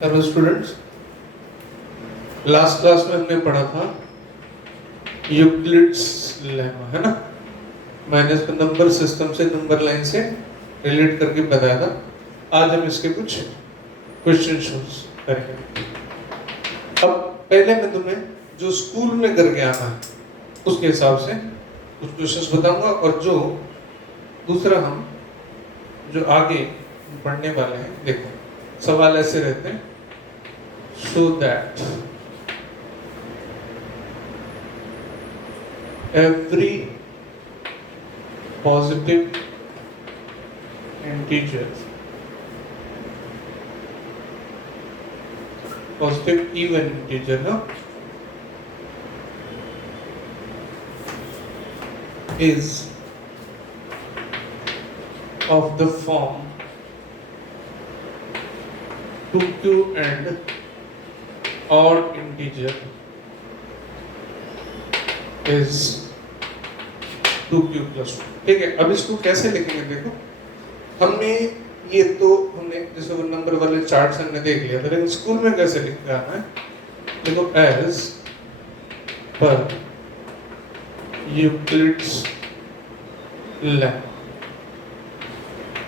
Hello students, last class में हमने पढ़ा था यूक्लिड्स लेमा, है ना। मैंने इसको नंबर सिस्टम से, नंबर लाइन से रिलेट करके बताया था। आज हम इसके कुछ क्वेश्चन शोज करेंगे। अब पहले मैं तुम्हें जो स्कूल में करके आना है उसके हिसाब से कुछ क्वेश्चंस बताऊंगा, और जो दूसरा हम जो आगे पढ़ने वाले हैं, देखो सवाल ऐसे रहते हैं। So that every positive integer, positive even integer, no, is of the form 2q and odd integer is 2q plus 1। ठीक है, अब इसको कैसे लिखेंगे? देखो, हमने ये तो हमने जैसे वो नंबर वाले चार्ट्स हमने देख लिया था, लेकिन स्कूल में कैसे लिखते आना है? देखो, एज पर Euclid's lemma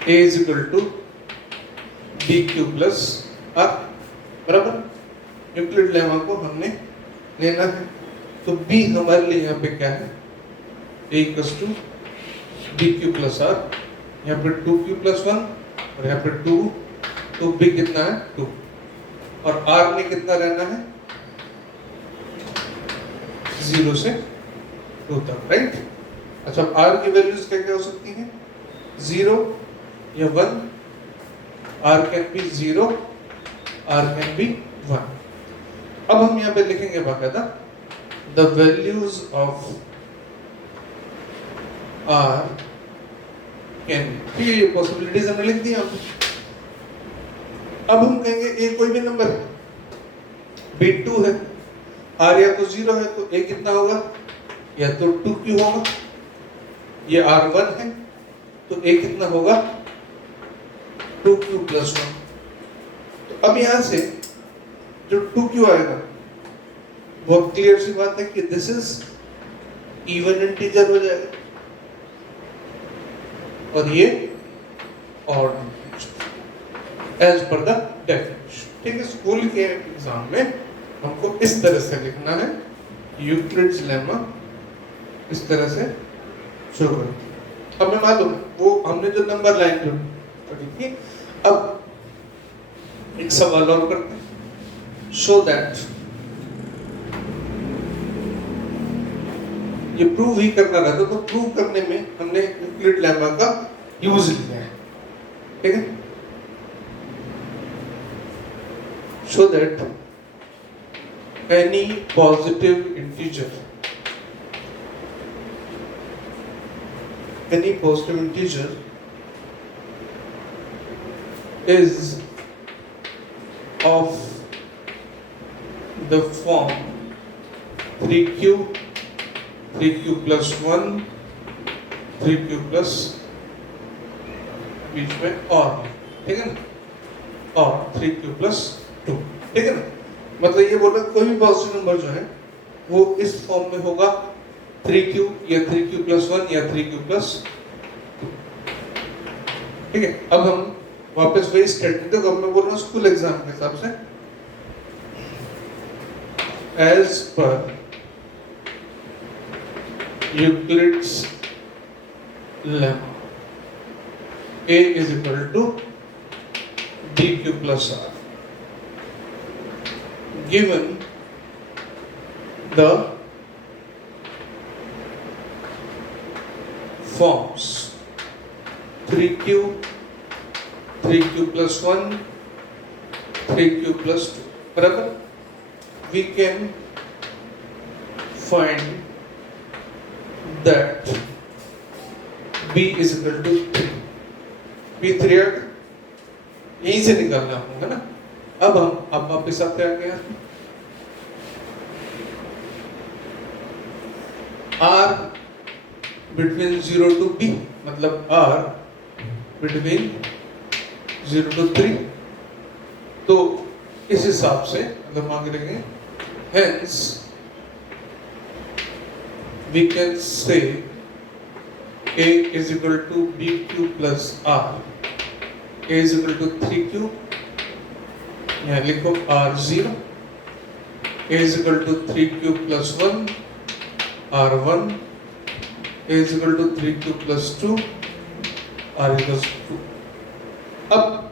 a is equal to dq plus r, बराबर। यूक्लिड लेमा को हमने लेना है, तो b हमारे लिए यहाँ पे क्या है? a equals to dq plus r, यहाँ पे 2q प्लस 1 और यहाँ पे 2, तो b कितना है? 2, और r में कितना रहना है? 0 से 2 तक, राइट। अच्छा, r की वैल्यूज क्या क्या हो सकती हैं? 0 या 1, r can be 0, r can be 1। अब हम यहाँ पे लिखेंगे बाकायदा the values of r can, ठीक है, ये पॉसिबिलिटीज हमने लिख दी। अब हम कहेंगे a कोई भी नंबर है, b 2 है, r या तो 0 है तो a कितना होगा? या तो 2q होगा, ये r 1 है तो a कितना होगा? 2q plus 1। तो अब यहां से जो 2q आएगा, बहुत क्लियर सी बात है कि दिस इज इवन इंटीजर हो जाएगा, और ये ऑड इंटीजर एज पर द डेफिनेशन। ठीक है, स्कूल के एग्जाम में हमको इस तरह से लिखना है यूक्लिड्स लेमा, इस तरह से शो करें। अब मैं मालूम वो हमने जो नंबर लाइन जो पढ़ी थी, अब एक सवाल और करते हैं। शो दैट, ये प्रूव ही करना रहता, तो प्रूव करने में हमने यूक्लिड लेमा का यूज लिया है, ठीक है। Show that any positive integer, any positive integer is of the form 3q plus 1, 3q plus बीच में और, ठीक है ना, और 3q plus 2, ठीक है ना। मतलब ये बोल रहा कोई भी पॉजिटिव नंबर जो है वो इस फॉर्म में होगा 3q या 3q plus 1 या 3q plus 2, ठीक है। अब हम वापस वही स्टेटमेंट, देखो मैं बोल रहा हूँ स्कूल एग्जाम के हिसाब से, एज पर Euclid's lemma a is equal to dq plus r, given the forms 3q plus 1, 3q plus 2, बराबर। We can find that b is equal to 3, b 3 यहीं से निकालना होगा ना। अब हम वापस आते आ गया r between 0 to b, मतलब r between 0 to 3, तो इस हिसाब से मतलब मांग रहे हैं hence we can say a is equal to bq plus r, a is equal to 3q, यहाँ लिखो r0, a is equal to 3q plus 1 r1, a is equal to 3q plus 2 r equals to 2। अब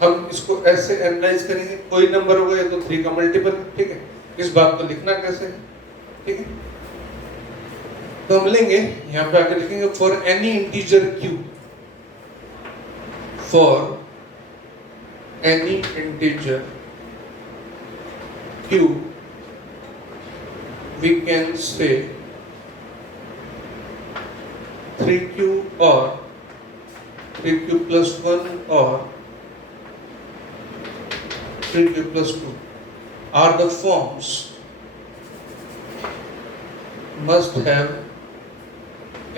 हम इसको ऐसे analyse करेंगे, कोई number होगा या तो 3 का मल्टीपल, ठीक है, इस बात को लिखना कैसे है, ठीक है, तो हम लेंगे यहाँ पे आके लिखेंगे for any integer q, for any integer q we can say 3q और 3q plus 1 और 3q plus 2 are the forms must have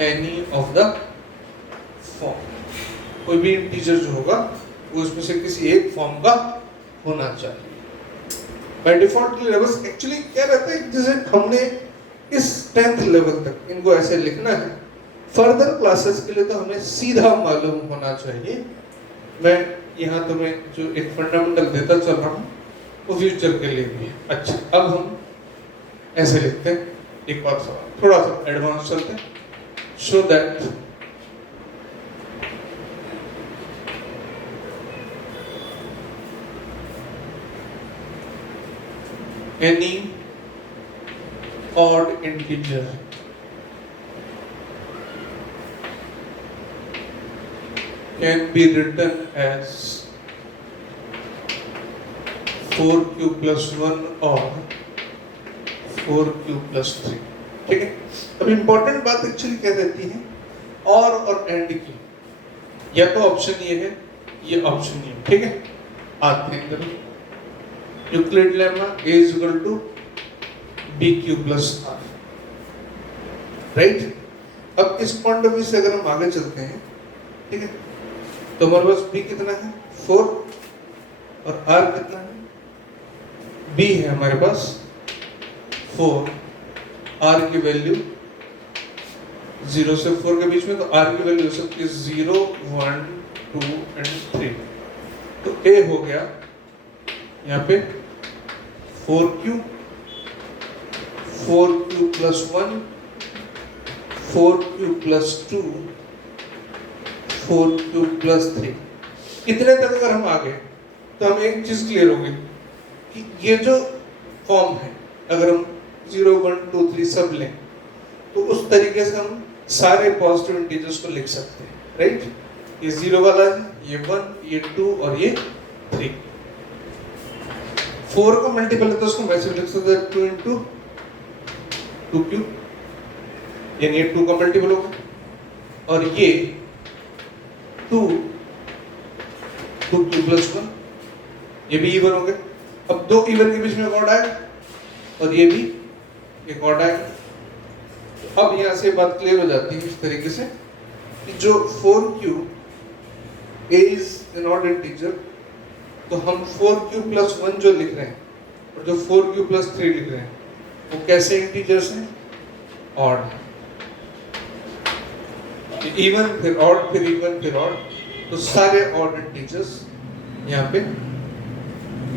any of the form। कोई भी इंटीजर जो होगा वो इसमें से किसी एक फॉर्म का होना चाहिए। बाय डिफॉल्ट लेवल्स एक्चुअली क्या रहता है, जैसे हमने इस 10th लेवल तक इनको ऐसे लिखना है, फर्दर क्लासेस के लिए तो हमें सीधा मालूम होना चाहिए। मैं यहाँ तुम्हें जो एक फंडामेंटल देता चल रहा हूँ वो फ्यूचर के लिए भी है। अच्छा, अब हम ऐसे लिखते हैं, एक और सवाल थोड़ा सा एडवांस चलते हैं, so that any odd integer can be written as 4q plus 1 or 4q plus 3, ठीक है। अब इम्पोर्टेंट बात एक्चुअली क्या रहती है, और एंड की, या तो ऑप्शन ये है, ये ऑप्शन ये, ठीक है। आते हैं इधर, Euclid lemma a is equal to bq plus r, right. अब इस पॉइंट ऑफ व्यू से अगर हम आगे चलते हैं, ठीक है, तो हमारे पास b कितना है 4 और r कितना है, b है हमारे पास 4, r की वैल्यू 0 से 4 के बीच में, तो r की वैल्यू हो सकती है 0, 1, 2 एंड 3। तो a हो गया यहाँ पे 4q plus 1, 4q plus 2, 4q plus 3। इतने तक अगर हम आ गए तो हम एक चीज क्लियर होगी कि ये जो फॉर्म है, अगर हम 0, 1, 2, 3 सब लें तो उस तरीके से हम सारे पॉजिटिव इंटीजर्स को लिख सकते हैं, राइट। ये 0 वाला है, ये 1, ये 2 और ये 3। 4 का मल्टीपल है तो उसको वैसे लिख सकते हैं 2 into 2q, यानी ये 2 का मल्टीपल होगा, और ये 2q plus 1, ये भी इवन हो गए। अब दो इवन के बीच में एक और आएगा और ये भी एक और आएगा। अब यहाँ से बात क्लियर हो जाती है इस तरीके से कि जो 4q is an odd integer, तो हम 4q plus 1 जो लिख रहे हैं और जो 4q plus 3 लिख रहे हैं वो कैसे इंटीजर्स हैं, ऑड। इवन फिर ऑड, फिर इवन फिर ऑड, तो सारे ऑड इंटीजर्स यहाँ पे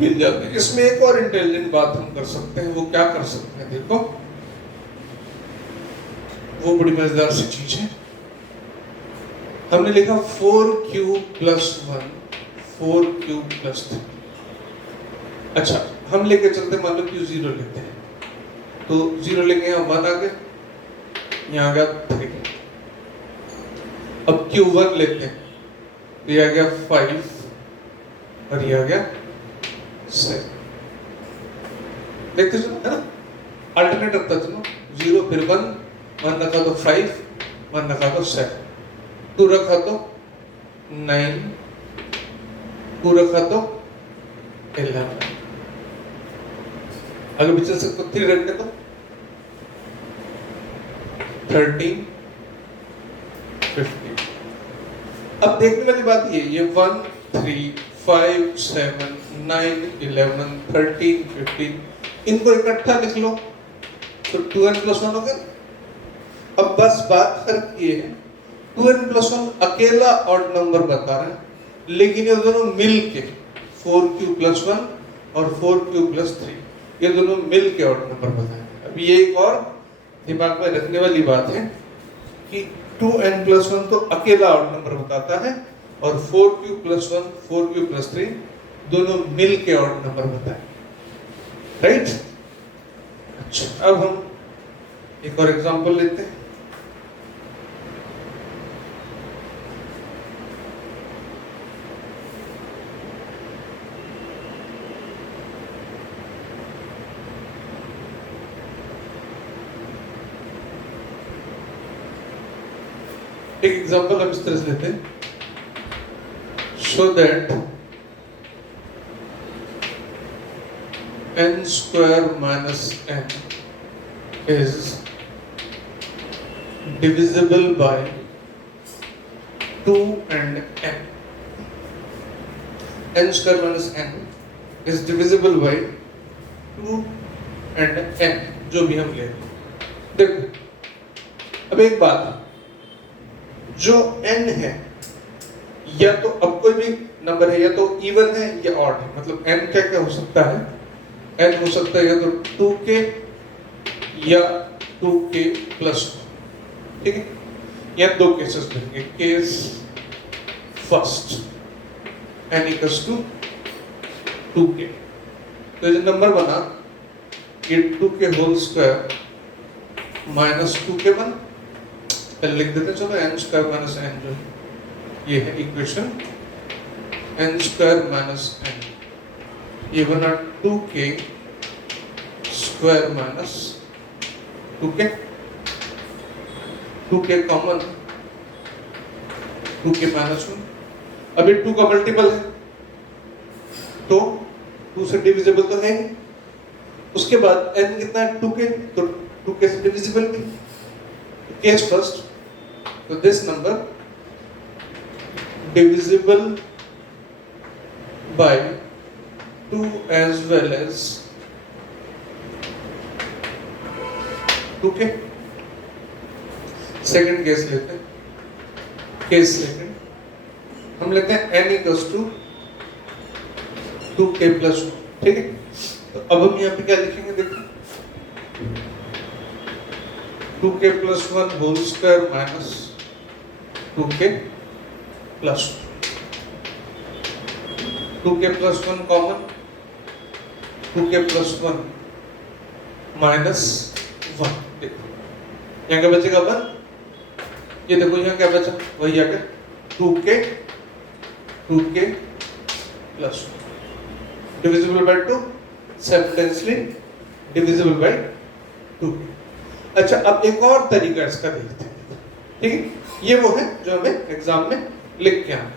मिल जाते हैं। इसमें एक और इंटेलिजेंट बात हम कर सकते हैं, वो क्या कर सकते हैं, देखो वो बड़ी मजेदार सी चीज है। हमने लिखा 4q plus 1, 4q plus 3। अच्छा, हम लेके चलते, मान लो q 0 लेते हैं, तो 0 लेंगे, यहाँ 1 आ गया, यहाँ आ गया 3। अब q1 लेते हैं, तो ये आ गया 5 और ये आ गया 7। देखते चलो, है ना, अल्टरनेट रखता चलो, 0 फिर 1 रखा तो 5, 1 रखा तो 7, 2 रखा तो 9, 2 रखा तो 11। अगर भी चल सकते 3 रखने तो 13, 15। अब देखने वाली बात ये 1, 3, 5, 7, 9, 11, 13, 15, इनको इकट्ठा लिख लो तो 2n+1 हो गया। अब बस बात फर्क ये है, 2n+1 अकेला ऑड नंबर बता रहा है, लेकिन ये दोनों मिल के 4q+1 और 4q+3 ये दोनों मिल के ऑड नंबर बताए। अब ये एक और दिमाग में रखने वाली बात है कि 2n+1 तो अकेला ऑड नंबर बताता है और 4q+1 4q+3 दोनों मिल के ऑड नंबर बताए, राइट। अच्छा, अब हम एक और एग्जांपल लेते हैं। एक एग्जांपल हम इस तरह से लेते हैं, show that n square minus n is divisible by 2 and n. n square minus n is divisible by 2 and n, जो भी हम ले रहे हैं। देखो अब एक बात, जो n है या तो अब कोई भी नंबर है या तो इवन है या ऑड है, मतलब n क्या क्या हो सकता है, n हो सकता है या तो 2k या 2k+1, ठीक है। या दो केसेस देंगे, केस फर्स्ट n = 2k, तो ये नंबर बना ये 2k² माइनस 2k1, पहले लिख देते हैं, चलो n² माइनस n जो ये है इक्वेशन, n² माइनस n, ये बना 2k² minus 2k, 2k common, 2k minus 1। अब ये 2 का मल्टीपल है तो 2 से डिविजिबल तो है, उसके बाद n कितना है 2k, तो 2k से डिविजिबल भी, केस फर्स्ट, तो this number divisible by 2 as well as 2k। Second case लेते हैं, केस सेकंड हम लेते हैं n = 2k+1, ठीक है। तो अब हम यहाँ पे क्या लिखेंगे, देखो 2k+1 whole square minus 2k+1, 2k+1 common, 2k+1 minus 1, देखो यहाँ क्या बचेगा 1, ये देखो यहाँ क्या बचा, वही आ गया 2k + 1 divisible by 2, simply divisible by 2। अच्छा, अब एक और तरीका इसका देखते हैं, ठीक है। ये वो है जो हमें एग्जाम में लिख के आना,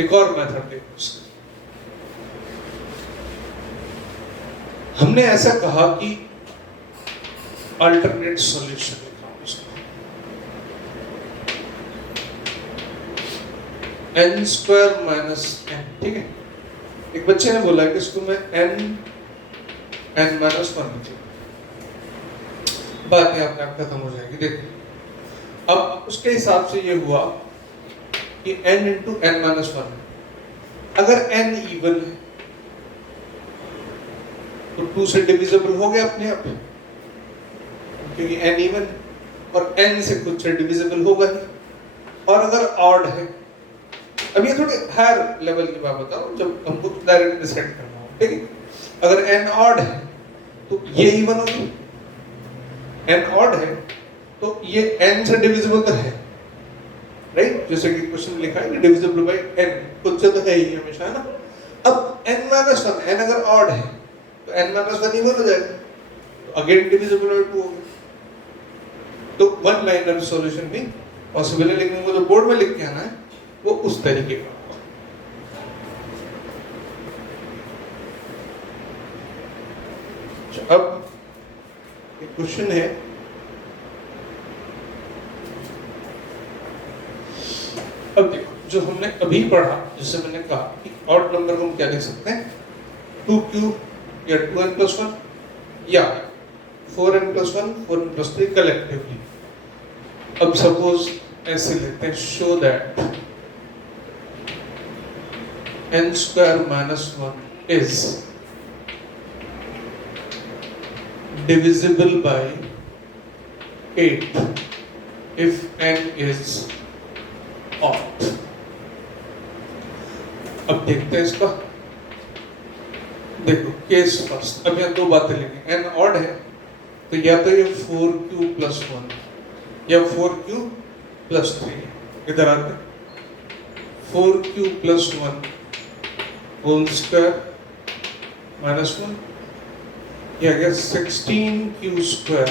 एक और मेथड देखो उसका। हमने ऐसा कहा कि अल्टरनेट सॉल्यूशन लिखा उसको, n² माइनस n, ठीक है। एक बच्चे ने बोला कि इसको मैं n -1 लिखूं, बात यहाँ पे खत्म हो जाएगी। देखो अब उसके हिसाब से ये हुआ कि n × n-1, अगर n इवन है तो 2 से डिविजिबल हो गया अपने आप, क्योंकि n इवन और n से कुछ से डिविजिबल होगा ही। और अगर ऑड है, अब ये थोड़ी हायर लेवल की बात बताओ जब हमको डायरेक्ट डिसाइड करना हो, ठीक है। अगर n ऑड है तो ये इवन होगी, n ऑड है तो ये n से डिविजिबल तो है, राइट, जैसे कि क्वेश्चन लिखा है कि डिविजिबल बाय n, खुद से तो है ही हमेशा, है ना। अब n-1, n अगर ऑड है तो n-1 इवन हो जाएगा, तो अगेन डिविजिबल बाय 2 होगा। तो वन लाइनर सॉल्यूशन भी पॉसिबल है, लेकिन वो जो बोर्ड में लिख के आना है वो उस तरीके का। अब एक क्वेश्चन है, अब देखो जो हमने अभी पढ़ा, जिससे मैंने कहा कि ऑड नंबर को हम क्या लिख सकते हैं, 2q या 2n plus 1 या 4n plus 1 4n plus 3 collectively. अब सपोज ऐसे लेते हैं, show that n square minus 1 is divisible by 8 if n is odd। अब देखते हैं इसका। देखो केस फर्स्ट, अब यहाँ दो बातें लिखेंगे। n ऑड है तो या तो ये 4q plus 1 या 4q plus 3। इधर आते 4q plus 1 whole square minus 1, ये आ गया 16q square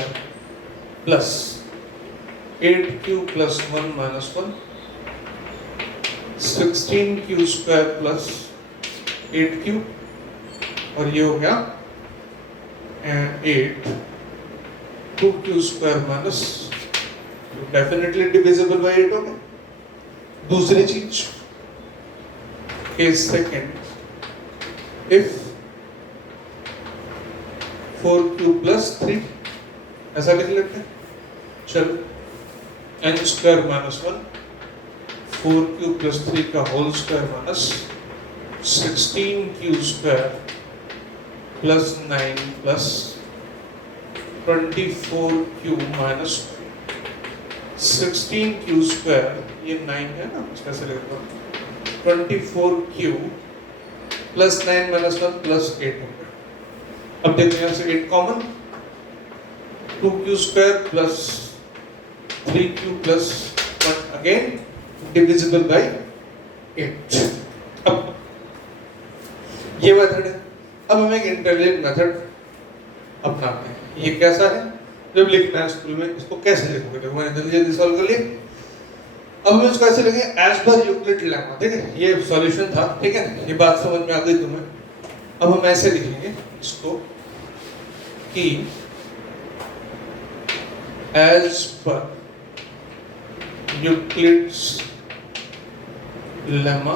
plus 8q plus 1 minus 1, 16q square plus 8q, और ये हो गया 8 2q square minus, definitely divisible by 8 हो गया। दूसरी चीज, case second, if 4q plus 3, ऐसा लिख लेते हैं। चलो n square minus 1 4q plus 3 का whole square minus 16q square plus 9 plus 24q minus 16q square, ये 9 है ना, कैसे लिखता हूँ, 24q प्लस 9 माइनस 1 प्लस 8 हो गया। अब देखते हैं यहाँ से 8 common, 2q square plus 3q plus 1 again divisible by 8। अब ये मेथड है। अब हम एक इंटेलिजेंट मेथड अपनाते हैं। ये कैसा है, जब लिखना है स्कूल में इसको कैसे लिखोगे, देखो मैंने जल्दी जल्दी सॉल्व कर लिया। अब हम इसको ऐसे लिखेंगे एज पर यूक्लिड लेमा, ठीक है, ये सॉल्यूशन था, ठीक है, ये बात समझ में आ गई तुम्हें। अब हम ऐसे लिखेंगे इसको कि एज पर Euclid's lemma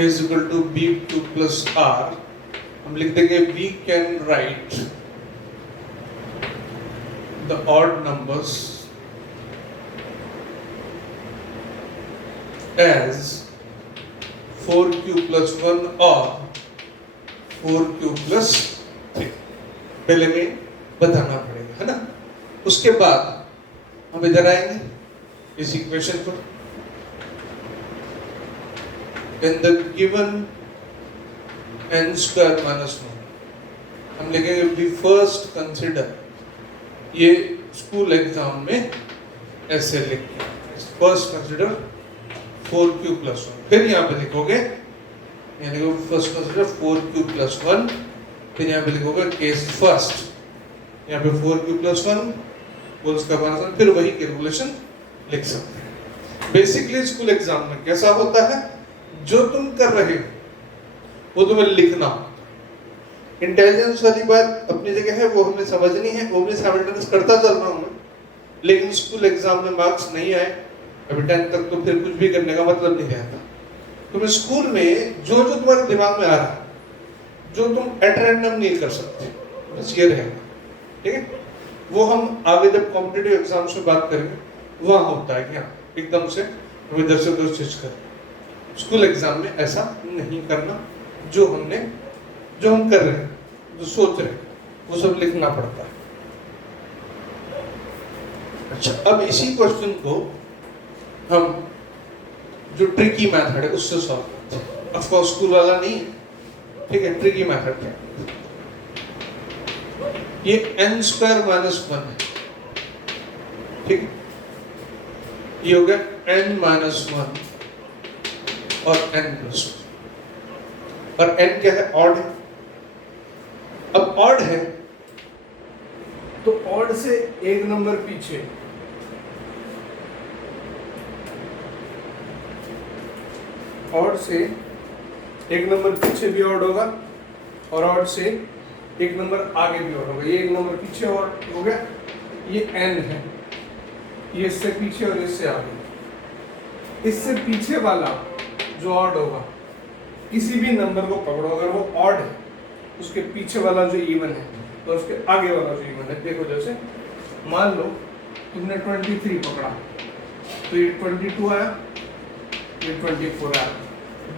is equal to b2 plus r, हम लिख देंगे we can write the odd numbers as 4q plus 1 or 4q plus 3। पहले में बताना पड़ेगा, है ना। उसके बाद हम इधर आएंगे इस इक्वेशन पर, in the given n square minus 1 हम लिखेंगे we first consider, ये स्कूल एग्जाम में ऐसे लिखेंगे, first consider 4q plus 1, फिर यहाँ पे लिखोगे, यहाँ लिखोगे first consider 4q plus 1, फिर यहाँ पे लिखोगे केस फर्स्ट, यहाँ पे 4q plus 1 बोल उसका माइनस 1, फिर वही कैलकुलेशन लिख सकते हैं। बेसिकली स्कूल एग्जाम में कैसा होता है, जो तुम कर रहे हो वो तुम्हें लिखना। इंटेलिजेंस वाली बात अपनी जगह है, वो हमें समझनी है, वो भी साइमल्टेनियस करता चल रहा हूं मैं, लेकिन स्कूल एग्जाम में मार्क्स नहीं आए अभी 10th तक, तो फिर कुछ भी करने का मतलब नहीं रहता। तुम स्कूल में जो जो तुम्हारे दिमाग में आ रहा है, जो तुम एट रैंडम नहीं कर सकते, बस ये रहेगा, ठीक है। वो हम आगे जब कॉम्पिटिटिव एग्जाम्स में बात करेंगे वहाँ होता है क्या एकदम से हम इधर से उधर स्विच कर। स्कूल एग्जाम में ऐसा नहीं करना, जो हम कर रहे हैं, जो सोच रहे हैं, वो सब लिखना पड़ता है। अच्छा, अब इसी क्वेश्चन को हम जो ट्रिकी मेथड है उससे सॉल्व करते हैं। ऑफ कोर्स स्कूल वाला नहीं, ठीक है, ट्रिकी मेथड है। ये n स्क्वायर माइनस 1 है, ठीक है, ये हो गया n माइनस 1 और n प्लस 1, और n क्या है, ऑड है। अब ऑड है तो ऑड से एक नंबर पीछे, ऑड से एक नंबर पीछे भी ऑड होगा और ऑड से एक नंबर आगे भी ऑड होगा। ये एक नंबर पीछे और हो गया, ये n है, ये इससे पीछे और इससे आगे। इससे पीछे वाला जो ऑड होगा किसी भी नंबर को पकड़ो, अगर वो ऑड है उसके पीछे वाला जो इवन है तो उसके आगे वाला जो इवन है, देखो जैसे मान लो तुमने 23 पकड़ा तो ये 22 आया, ये 24 आया,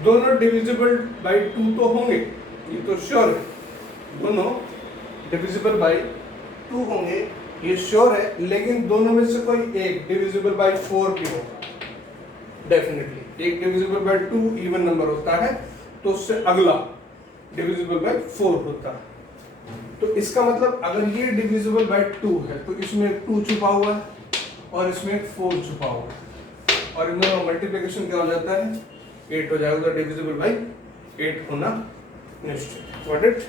दोनों डिविजिबल बाई 2 तो होंगे, ये तो श्योर है, दोनों डिविजिबल बाई 2 होंगे, ये श्योर है, लेकिन दोनों में से कोई एक डिविजिबल बाई 4 भी होगा डेफिनेटली। एक डिविजिबल बाई 2 इवन नंबर होता है तो उससे अगला डिविजिबल बाई 4 होता है। तो इसका मतलब अगर ये डिविजिबल बाई 2 है तो इसमें एक 2 छुपा हुआ है और इसमें एक 4 छुपा हुआ है, और इन दोनों मल्टीप्लिकेशन क्या हो जाता है 8 हो जाएगा, तो डिविजिबल बाई 8 होना निश्चित। Got it?